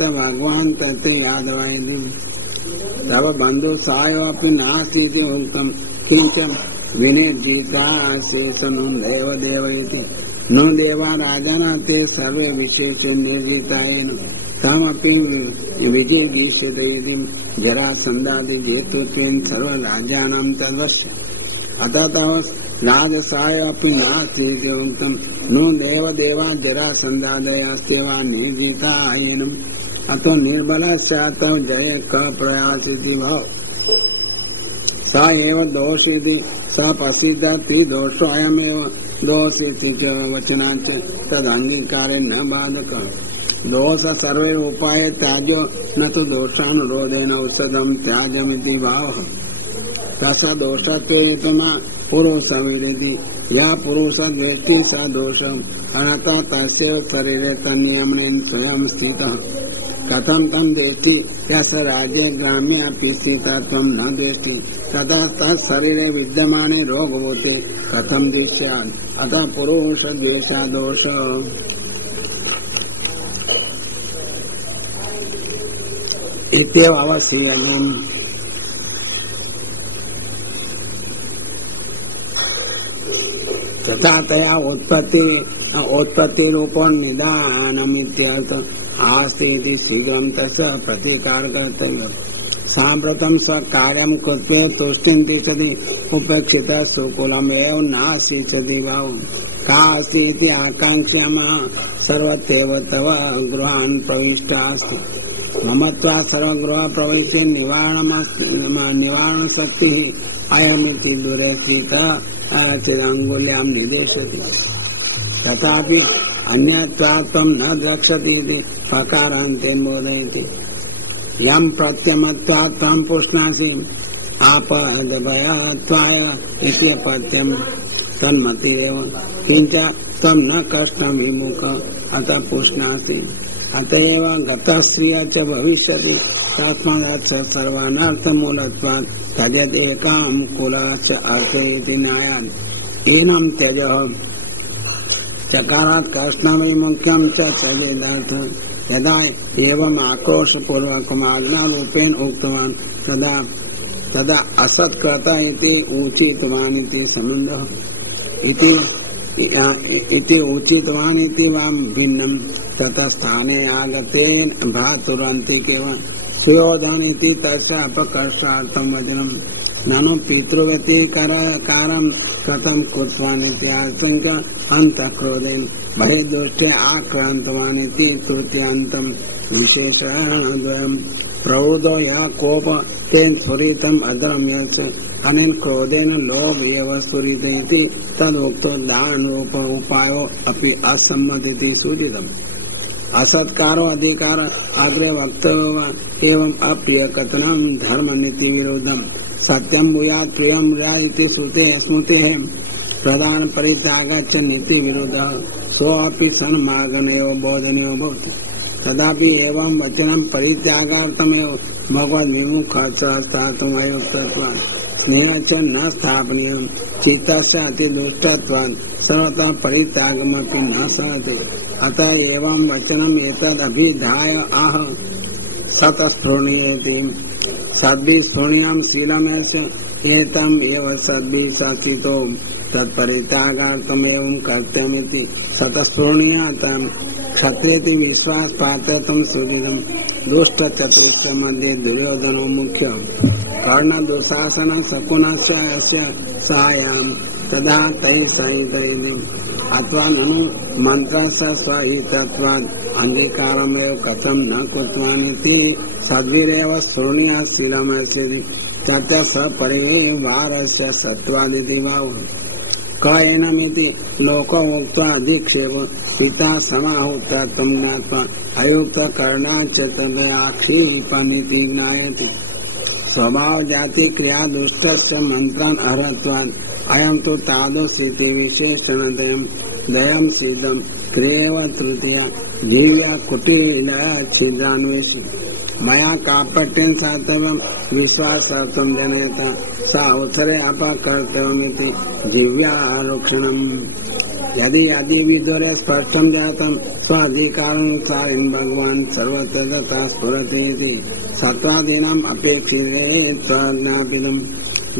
यत्र भगवान् तत्र यादवायिम् तव बन्धु सायोऽपि नास्तीति उक्तम् किञ्च विनिर्जिताशेष नो देव इति नो देवा राजाना ते सर्वे विशेषे निर्जितायेन तमपि विजिगीष्यते इति जरासन्धादि जेतुत्वेन सर्वराजानां तदस्य अतः राजसायोऽपि नास्तीति उक्तम् नो देवा जरासन्धादयस्यैव निर्जितायेन अतो निर्बलस्यात् जय क प्रयासीति भाव स एव दोषिति स प्रसिद्धति दोषोऽयमेव दोषिति च वचनाच्च तदङ्गीकारे न बाधकः दोष सर्वे उपाये त्याज्यो न तु दोषानुरोधेन औषधं त्याज्यमिति भावः तस्य दोषत्वेन पुरुषविदिति यः पुरुषः वेत्ति स दोषम् अनतः तस्य शरीरे तन्नियमनेन स्वयं स्थितः कथं तं देति यस्य राज्ये ग्राम्येऽपि स्थितः त्वं न देति ततः तत्शरीरे विद्यमाने रोगभूते कथं दृश्यात् अतः पुरुषद्वेषादोष इत्येव अवश्यनीयम् तथा तया उत्पत्ति रूपो निदानमित्यर्थ आस्ति शीघ्रं तस्य प्रतिकार कर्तव्यम् साम्प्रतं स्वकार्यं कृत्वा तुष्टिं तिष्ठति उपेक्षितः सुकुलमेव नासीचति भावम् का अस्ति इति आकाङ्क्षामः सर्वत्रैव तव गृहान् प्रविष्टास्ति मम त्वात् सर्वगृह प्रवेशे निवारणशक्तिः अयमिति दूरे स्थितः चिरङ्गुल्यां निदेशति तथापि अन्यत्वात् त्वं न द्रक्ष्यति इति प्रकारान्ते बोधयति यं प्रत्यमत्वात् त्वं पुष्णासि आपदभयात्वाय इति प्रत्ययं तन्मति एव किञ्च त्वं न कष्टं विमुख अतः पुष्णासि अतएव गतश्रिय च भविष्यति तस्मात् सर्वानर्थमूलत्वात् तदेकं कुलस्य अर्थे इति न्यायात् एनं त्यज चकारात् कष्टविमुख्यं च त्यजेदर्थ यदा एवम् आक्रोशपूर्वकम् आज्ञारूपेण उक्तवान् तदा असत्कृता इति ऊचितवान् इति सम्बन्धः इति ऊचितवान् इति वा भिन्नं ततस्थाने आगतेन भातुरन्तिकेव सुयोधन इति तस्य अपकर्षार्थं वचनं ननु पितृव्यतिकारं कथं कृतवान् इति अर्थं च अन्तःक्रोधेन बहिर्दृष्ट्या आक्रान्तवान् इति तृतीयान्तं विशेषद्वयं प्रौदो यः कोप तेन स्फुरितम् अधर्म्य च अनेन क्रोधेन लोभ एव स्फुरित इति तदुक्तो दानरूप उपायो अपि असम्मतिति सूचितम् असत्कारो अधिकार अग्रे वक्तव्य एवं अप्रिय कथनं धर्मनीति विरोधम सत्यं भूयात् त्वयं भूयात् इति श्रुते स्मृतेः प्रधान परित्यागस्य नीति विरोधः सोऽपि सन्मार्गनयो बोधनयो भवति तदापि एवं वचनं परित्यागार्थमेव भगवद्विमुखत्वात् अयुक्तत्वात् स्नेह च न स्थापनीयं चित्तस्य अतिदुष्टत्वात् सर्वतः परित्यागमपि न सहते अतः एवं वचनम् एतदभिधाय आह सतस्फुर्णीयेति सद्भिस्फुर्णीयं शीलमेष एतम् एव सद्भिशासितो तत्परित्यागार्थमेवं कर्तव्यमिति सतस्फुर्णीयतां क्षत्रेति विश्वास पात्रतं सुदृढं दुष्टचतुष्ट मध्ये दुर्योधनो मुख्यं कर्ण दुःशासन शकुनस्य सहायं तदा तैः सहितैः अथवा ननु मन्त्रस्य स्वहितत्वात् अङ्गीकारमेव कथं न कृतवान् इति सद्भिरेव स्फुर्णीयः शीलमस्ति तत्र सपरिवारस्य सत्त्वादिति भावः कयनमिति लोकोक्त्वा अधिक्षेप सीता समाहुता तं ज्ञात्वा अयुक्तकर्णाच्च तदयाक्षेपमिति ज्ञायते स्वभाव जाति क्रिया दुष्टस्य मंत्रान अहरत्वान् अयं तु तादृशी विशेषणदयं दयं सिद्धं क्रियेव तृतीया दिव्या कुटिला छिद्रान्वेषि मया कापट्यं सातवं विश्वासार्थं जनयता सा अवसरे अपकर्तव्यमिति दिव्या आरोक्षणम् यदि यदि विदुरे स्पष्टं जातं स्वाधिकारानुसारेण भगवान् सर्वत्र तथा स्फुरति इति सत्रादीनाम् अपेक्षिते त्वज्ञापिनम्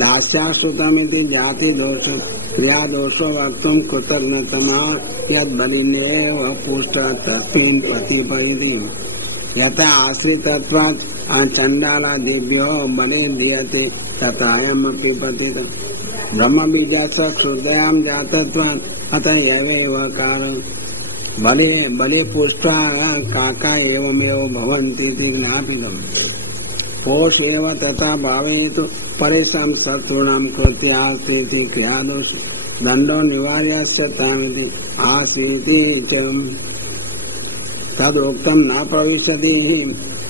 दास्याश्रुतमिति जातिदोष क्रियादोषो वक्तुं कृतज्ञतमा यद्बलिनेव पुष्टात् तस्मिन् प्रतिपैति यथा आश्रितत्वात् चण्डालादिभ्यो बले दीयते तथा अयमपि पतितम् ब्रह्मबीजस्य श्रद्धयां जातत्वात् अतः एव कारणं बले पुष्टा काका एवमेव भवन्ति इति ज्ञापितम् कोश एव तथा भावयेतु परेषां शत्रूणां कृत्यास्ति इति क्रियादोष दण्डो निवार्यस्य तामिति आसीति च तदोक्तं न प्रविशति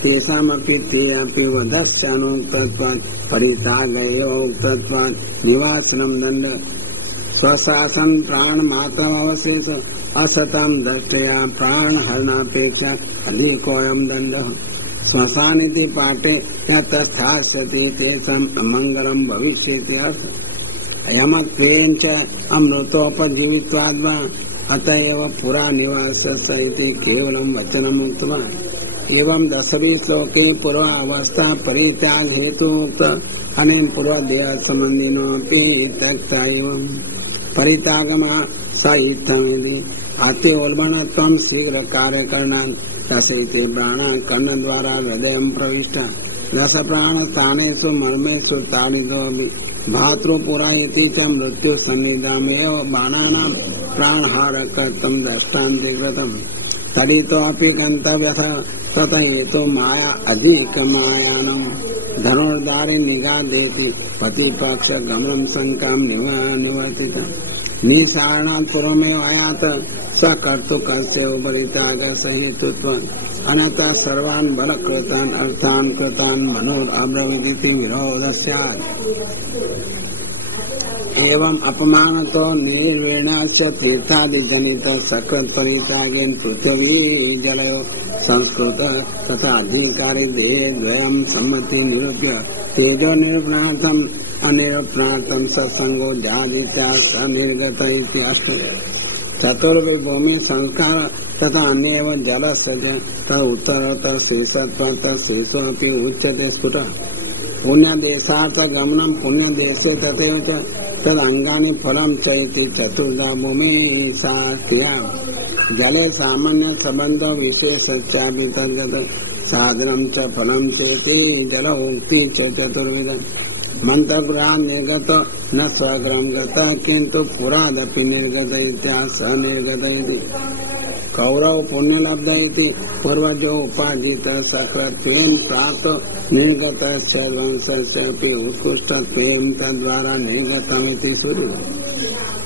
तेषामपि ते अपि वधस्यानुक्तत्वात् परित्यागेव उक्तत्वात् निवासनं दण्ड स्वशासन प्राणमात्रमवशेष असतां दृष्ट्या प्राणहरणापेक्षा अधिकोऽयं दण्डः श्मशानेति पाठे यत्तस्थास्यति तेषाम् अमङ्गलं भविष्यति अयमत्वेन च अमृतोपजीवित्वाद् वा अतएव पुरा निवासस्य इति केवलं वचनम् उक्तवान् एवं 10वीं श्लोके पूर्वावस्था परित्याग हेतु उक्त अनेन पूर्वदेह सम्बन्धिनोऽपि त्यक्ता एवं परित्यागमः स इत्थमिति अत्योल्बणत्वं शीघ्र कार्यकरणात् तस्यैते प्राणः कर्णद्वारा हृदयं प्रविष्टः रसप्राणस्थानेषु मर्मेषु ताडितोऽपि भातृपुरा इति च मृत्युसन्निधामेव बाणानां प्राणहारकर्तुं दृष्टान्ते कृतम् तडितोऽपि गन्तव्यः ततः हेतु माया अधिकमायानं धनुर्धारे निगादेति प्रतिपक्ष गमनं शङ्कां निवर्तितम् निशारणात् पूर्वमेव आयात स कर्तुकस्य उपरित्यागसहेतुत्वम् अनन्तः सर्वान् बलकृतान् अर्थान् कृतान् मनोरब्रवीदिति विरोधः स्यात् एवं अपमानतो निर्वीणस्य तीर्थादिजनित सकृत् परित्यागेन पृथिवी जलयो संस्कृत तथा अधिकारी देहे द्वयं सम्मति निरूप्य तेजो निरूपणार्थम् अनिरूपणार्थं सत्संगो जादित्या सनिर्गत इति अस्ति चतुर्भूमि संस्कार तथा अन्येव जलस्य च उत्तरोत्तर शेषत्वात् शेषोऽपि उच्यते स्फुटः पुण्यदेशात् गमनं पुण्यदेशे तथैव च तदङ्गानि फलं च इति चतुर्धा भूमिः सा क्रिया जले सामान्य संबन्धो विशेषस्यापि तद्गत साधनं च फलं चेति जलोक्ति च चतुर्विधम् मन्तगृहान् निर्गत न स्वगृहं गतः किन्तु पुरादपि निर्गत इत्याह निर्गत इति कौरव पुण्यलब्ध इति पूर्वजो उपाजित सकृत्वेन प्राप्त निर्गत वंशस्यापि उत्कृष्टत्वेन तद्वारा निर्गतम् इति श्रुतिः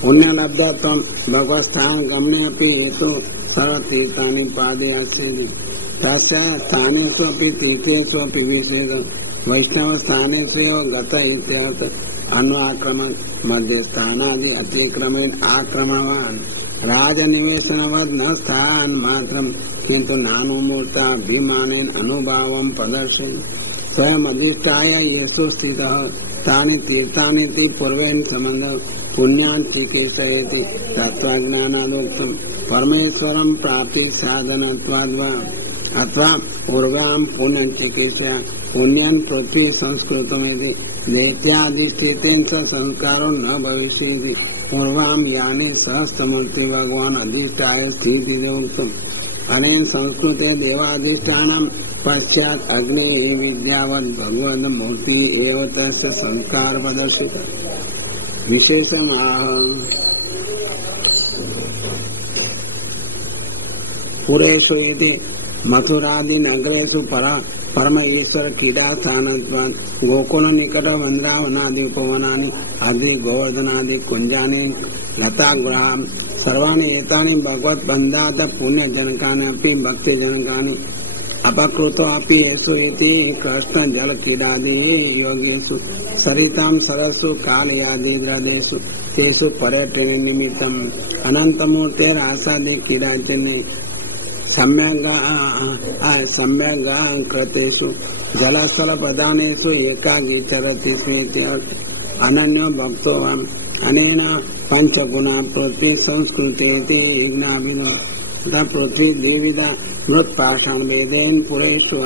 पुण्यलब्धत्वं भगवत्स्थान गमने अपि हेतु सर्वतीर्थानि पादे अस्ति तस्य स्थानेषु अपि तीर्थेषु अपि विशेषं वैष्णव स्थानेषु एव गत इत्यर्थ अन्वाक्रमण मध्यस्थानादि अतिक्रमेण आक्रमवान् राजनिवेशनवद् न स्थान मात्रं किन्तु नानुमूर्ताभिमानेन अनुभावं प्रदर्शयन् स्वयं अधिष्ठाय येषु स्थितः तानि तीर्थानीति पूर्वेण सम्बन्धः पुण्यान् चिकीर्षयति तत्त्वज्ञानादुक्तं परमेश्वरं प्राप्ति साधनत्वाद् वा अथवा पूर्वां पुण्यचिकीर्षया पुण्यं पृथ्वी संस्कृतमिति दैत्याधिष्ठितेन च संस्कारो न भविष्यति पूर्वां यानि सहस्रमूर्ति भगवान् अधिष्ठाय स्थितिरुक्तम् अनेन संस्कृते देवाधिष्ठानं पश्चात् अग्नि विद्यावद् भगवद् मूर्ति एव तस्य संस्कारपदस्थितः विशेषमाह पुरेषु इति मथुरादि नगरेषु परम ईश्वर क्रीडा स्थानत्वान् गोकुल निकट वृन्दावनादि उपवनानि आदि गोवर्धनादि कुञ्जानि लतागृहान् सर्वाणि एतानि भगवत् बन्धात् पुण्यजनकानि अपि भक्तिजनकानि अपकृतो अपि येषु इति कृष्ण जल क्रीडादि योगेषु सरितां सरसु कालयादि व्रजेषु तेषु पर्यटन निमित्तम् अनन्तमूर्तेरासादि क्रीडाजने सम्यग् कृतेषु जलस्थल प्रदानेषु एकाकी चरति स्वेति अनन्यो भक्तो अनेन पंचगुणा पृथ्वी संस्कृतेति ज्ञाभिनो पृथ्वी द्विविधा मृत्पाषां वेदेन पुरेषु